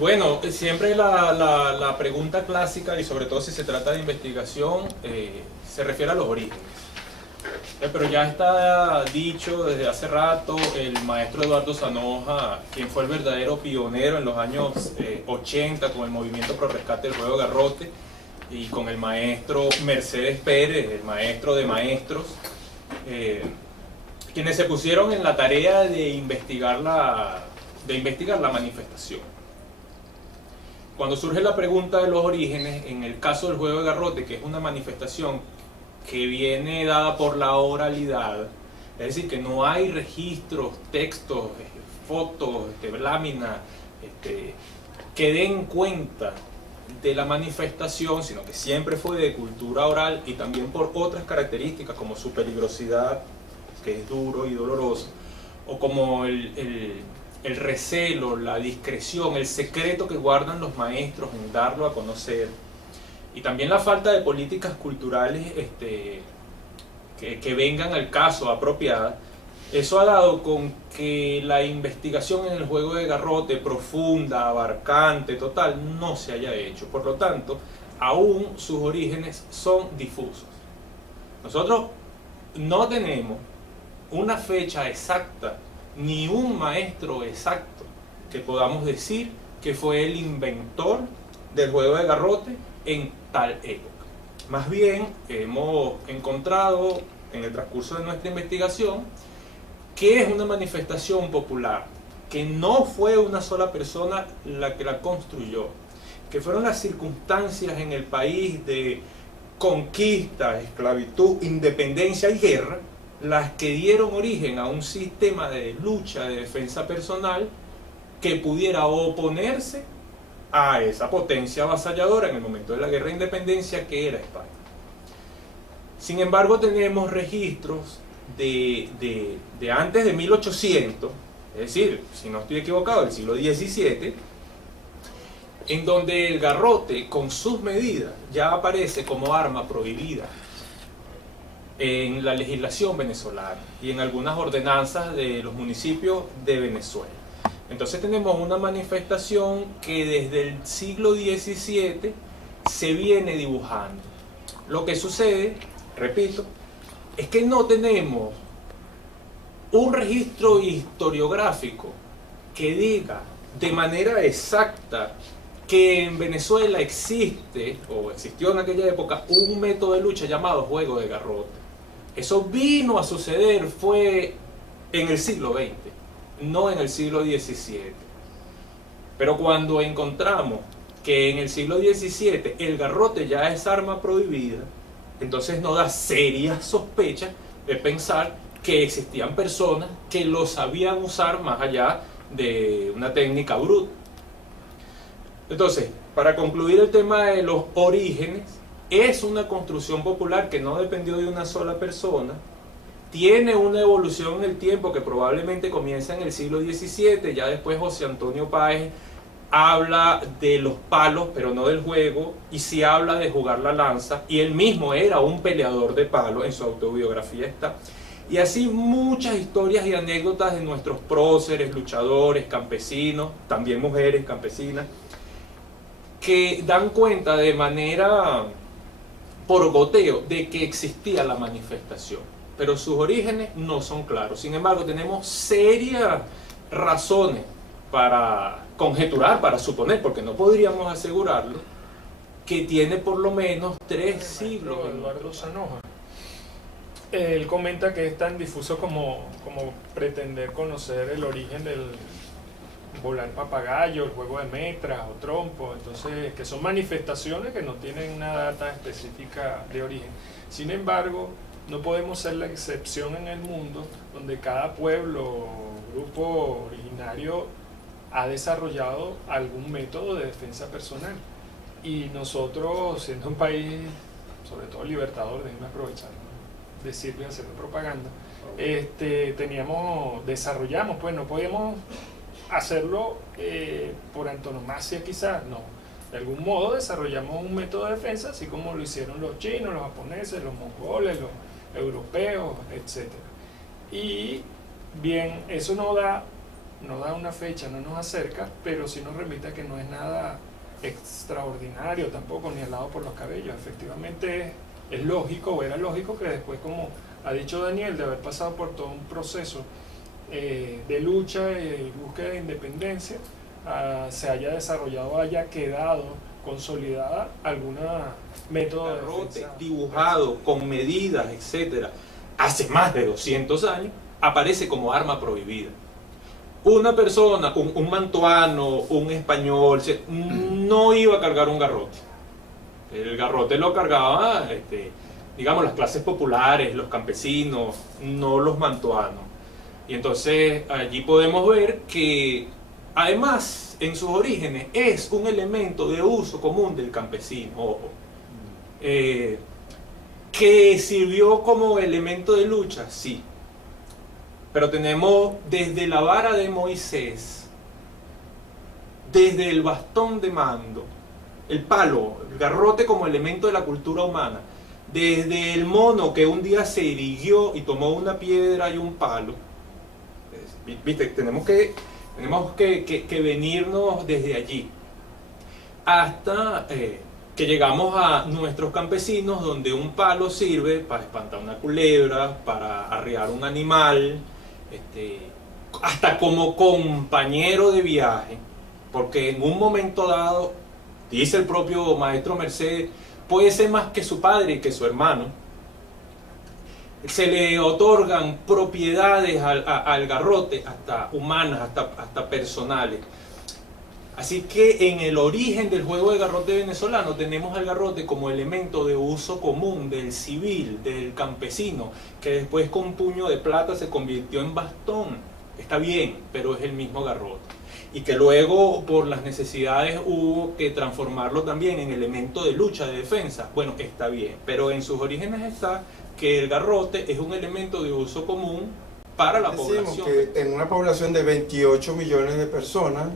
Bueno, siempre la pregunta clásica, y sobre todo si se trata de investigación, se refiere a los orígenes. Pero ya está dicho desde hace rato, el maestro Eduardo Zanoja, quien fue el verdadero pionero en los años 80 con el movimiento pro rescate del juego de garrote, y con el maestro Mercedes Pérez, el maestro de maestros, quienes se pusieron en la tarea de investigar la manifestación. Cuando surge la pregunta de los orígenes, en el caso del juego de garrote, que es una manifestación que viene dada por la oralidad, es decir, que no hay registros, textos, fotos, láminas, que den cuenta de la manifestación, sino que siempre fue de cultura oral y también por otras características como su peligrosidad, que es duro y doloroso, o como el recelo, la discreción, el secreto que guardan los maestros en darlo a conocer, y también la falta de políticas culturales que vengan al caso apropiadas. Eso ha dado con que la investigación en el juego de garrote profunda, abarcante, total, no se haya hecho. Por lo tanto, aún sus orígenes son difusos. Nosotros no tenemos una fecha exacta ni un maestro exacto que podamos decir que fue el inventor del juego de garrote en tal época. Más bien, hemos encontrado en el transcurso de nuestra investigación que es una manifestación popular, que no fue una sola persona la que la construyó, que fueron las circunstancias en el país de conquista, esclavitud, independencia y guerra las que dieron origen a un sistema de lucha, de defensa personal, que pudiera oponerse a esa potencia avasalladora en el momento de la guerra de independencia que era España. Sin embargo, tenemos registros de antes de 1800, es decir, si no estoy equivocado, del siglo XVII, en donde el garrote con sus medidas ya aparece como arma prohibida en la legislación venezolana y en algunas ordenanzas de los municipios de Venezuela. Entonces tenemos una manifestación que desde el siglo XVII se viene dibujando. Lo que sucede, repito, es que no tenemos un registro historiográfico que diga de manera exacta que en Venezuela existe, o existió en aquella época, un método de lucha llamado juego de garrote. Eso vino a suceder fue en el siglo XX, no en el siglo XVII. Pero cuando encontramos que en el siglo XVII el garrote ya es arma prohibida, entonces nos da serias sospechas de pensar que existían personas que lo sabían usar más allá de una técnica bruta. Entonces, para concluir el tema de los orígenes, es una construcción popular que no dependió de una sola persona, tiene una evolución en el tiempo que probablemente comienza en el siglo XVII, ya después José Antonio Páez habla de los palos, pero no del juego, y sí habla de jugar la lanza, y él mismo era un peleador de palos, en su autobiografía está. Y así muchas historias y anécdotas de nuestros próceres, luchadores, campesinos, también mujeres campesinas, que dan cuenta de manera por goteo de que existía la manifestación, pero sus orígenes no son claros. Sin embargo, tenemos serias razones para conjeturar, para suponer, porque no podríamos asegurarlo, que tiene por lo menos 3 siglos. Eduardo Zanoja, él comenta que es tan difuso como pretender conocer el origen del volar papagayo, el juego de metras o trompo, entonces que son manifestaciones que no tienen una data específica de origen. Sin embargo, no podemos ser la excepción en el mundo donde cada pueblo o grupo originario ha desarrollado algún método de defensa personal. Y nosotros, siendo un país, sobre todo libertador, déjenme aprovechar de sirve haciendo propaganda, desarrollamos, pues no podíamos hacerlo por antonomasia quizás, no. De algún modo desarrollamos un método de defensa, así como lo hicieron los chinos, los japoneses, los mongoles, los europeos, etc. Y bien, eso nos da no da una fecha, no nos acerca, pero sí nos remite a que no es nada extraordinario tampoco, ni helado por los cabellos. Efectivamente es lógico, o era lógico, que después, como ha dicho Daniel, de haber pasado por todo un proceso de lucha y búsqueda de independencia, se haya desarrollado, haya quedado consolidada alguna método de Garrote defensa dibujado con medidas, etcétera, hace más de 200 años, aparece como arma prohibida. Una persona, un mantuano, un español, no iba a cargar un garrote. El garrote lo cargaba, digamos, las clases populares, los campesinos, no los mantuanos. Y entonces allí podemos ver que, además, en sus orígenes, es un elemento de uso común del campesino, ojo. Que sirvió como elemento de lucha, sí. Pero tenemos desde la vara de Moisés, desde el bastón de mando, el palo, el garrote como elemento de la cultura humana, desde el mono que un día se erigió y tomó una piedra y un palo. ¿Viste? Tenemos que venirnos desde allí hasta que llegamos a nuestros campesinos, donde un palo sirve para espantar una culebra, para arriar un animal, hasta como compañero de viaje, porque en un momento dado, dice el propio maestro Mercedes, puede ser más que su padre y que su hermano. Se le otorgan propiedades al garrote, hasta humanas, hasta personales. Así que en el origen del juego de garrote venezolano tenemos al garrote como elemento de uso común del civil, del campesino, que después con puño de plata se convirtió en bastón. Está bien, pero es el mismo garrote. Y que luego, por las necesidades, hubo que transformarlo también en elemento de lucha, de defensa. Bueno, está bien, pero en sus orígenes está que el garrote es un elemento de uso común para la población. Decimos que en una población de 28 millones de personas,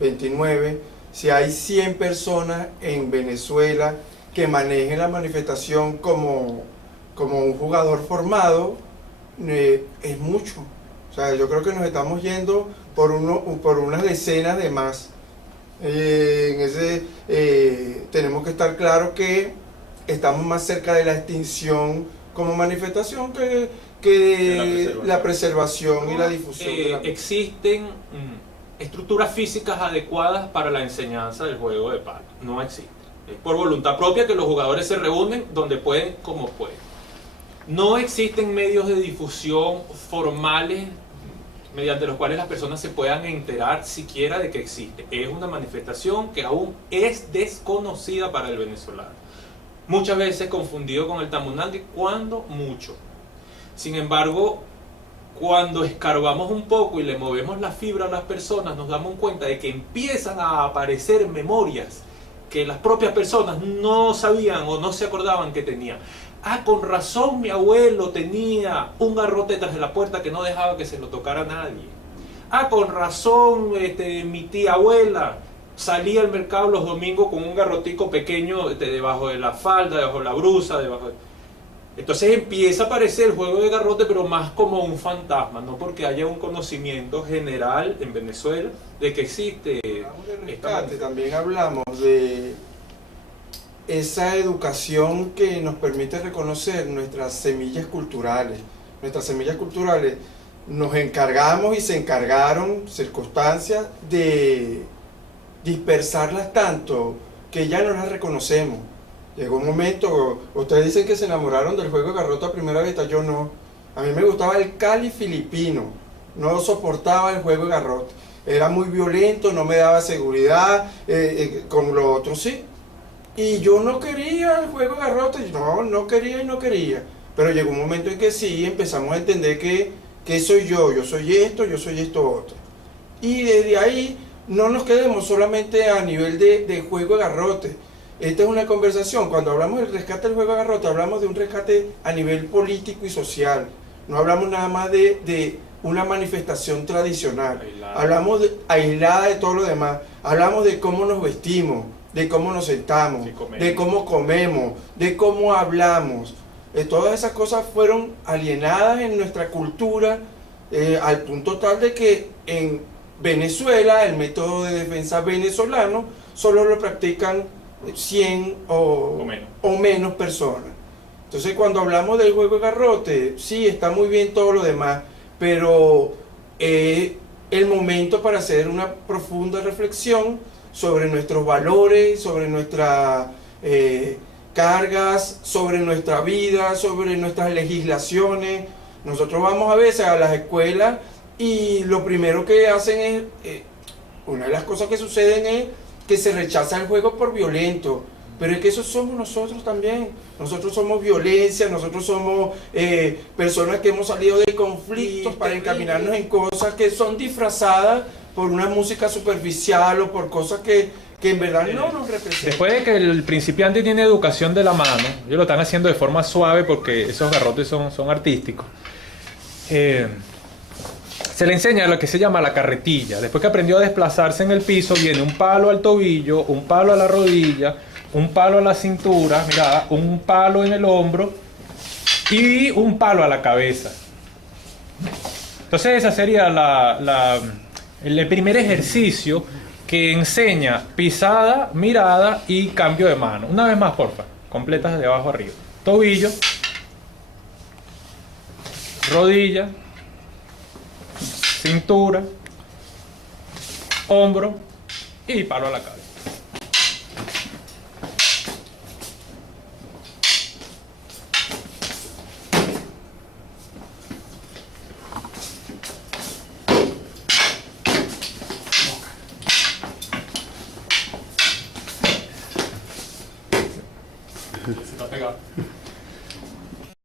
29, si hay 100 personas en Venezuela que manejen la manifestación como un jugador formado, es mucho. O sea, yo creo que nos estamos yendo por unas decenas de más. Tenemos que estar claros que estamos más cerca de la extinción como manifestación que la preservación y la difusión. Existen estructuras físicas adecuadas para la enseñanza del juego de palo. No existen. Es por voluntad propia que los jugadores se reúnen donde pueden, como pueden. No existen medios de difusión formales mediante los cuales las personas se puedan enterar siquiera de que existe. Es una manifestación que aún es desconocida para el venezolano. Muchas veces confundido con el tamunandi, cuando mucho. Sin embargo, cuando escarbamos un poco y le movemos la fibra a las personas, nos damos cuenta de que empiezan a aparecer memorias que las propias personas no sabían o no se acordaban que tenían. Ah, con razón mi abuelo tenía un garrote detrás de la puerta que no dejaba que se lo tocara nadie. Ah, con razón mi tía abuela salía al mercado los domingos con un garrotico pequeño debajo de la falda, debajo de la blusa, debajo de... Entonces empieza a aparecer el juego de garrote, pero más como un fantasma, no porque haya un conocimiento general en Venezuela de que existe. También hablamos de esa educación que nos permite reconocer nuestras semillas culturales. Nuestras semillas culturales nos encargamos y se encargaron circunstancias de dispersarlas tanto que ya no las reconocemos. Llegó un momento, ustedes dicen que se enamoraron del juego de garrote a primera vista, yo no. A mí me gustaba el Cali filipino, no soportaba el juego de garrote. Era muy violento, no me daba seguridad, con lo otro sí. Y yo no quería el juego de garrote, no quería. Pero llegó un momento en que sí, empezamos a entender que soy yo soy esto otro. Y desde ahí no nos quedemos solamente a nivel de juego de garrote. Esta es una conversación, cuando hablamos del rescate del juego de garrote, hablamos de un rescate a nivel político y social. No hablamos nada más de una manifestación tradicional. Hablamos aislada de todo lo demás. Hablamos de cómo nos vestimos, de cómo nos sentamos, de cómo comemos, de cómo hablamos. Todas esas cosas fueron alienadas en nuestra cultura al punto tal de que en Venezuela, el método de defensa venezolano, solo lo practican 100 o menos personas. Entonces cuando hablamos del juego de garrote, sí, está muy bien todo lo demás, pero es el momento para hacer una profunda reflexión sobre nuestros valores, sobre nuestras cargas, sobre nuestra vida, sobre nuestras legislaciones. Nosotros vamos a veces a las escuelas y lo primero que hacen es, una de las cosas que suceden es que se rechaza el juego por violento. Pero es que eso somos nosotros también. Nosotros somos violencia, nosotros somos personas que hemos salido de conflictos para encaminarnos en cosas que son disfrazadas por una música superficial o por cosas que en verdad no nos representan. Después de que el principiante tiene educación de la mano, ellos lo están haciendo de forma suave porque esos garrotes son artísticos. Se le enseña lo que se llama la carretilla. Después que aprendió a desplazarse en el piso, viene un palo al tobillo, un palo a la rodilla, un palo a la cintura, mirá, un palo en el hombro y un palo a la cabeza. Entonces esa sería el primer ejercicio que enseña pisada, mirada y cambio de mano. Una vez más, porfa, completas de abajo arriba. Tobillo, rodilla, cintura, hombro y palo a la cabeza. Se está pegado.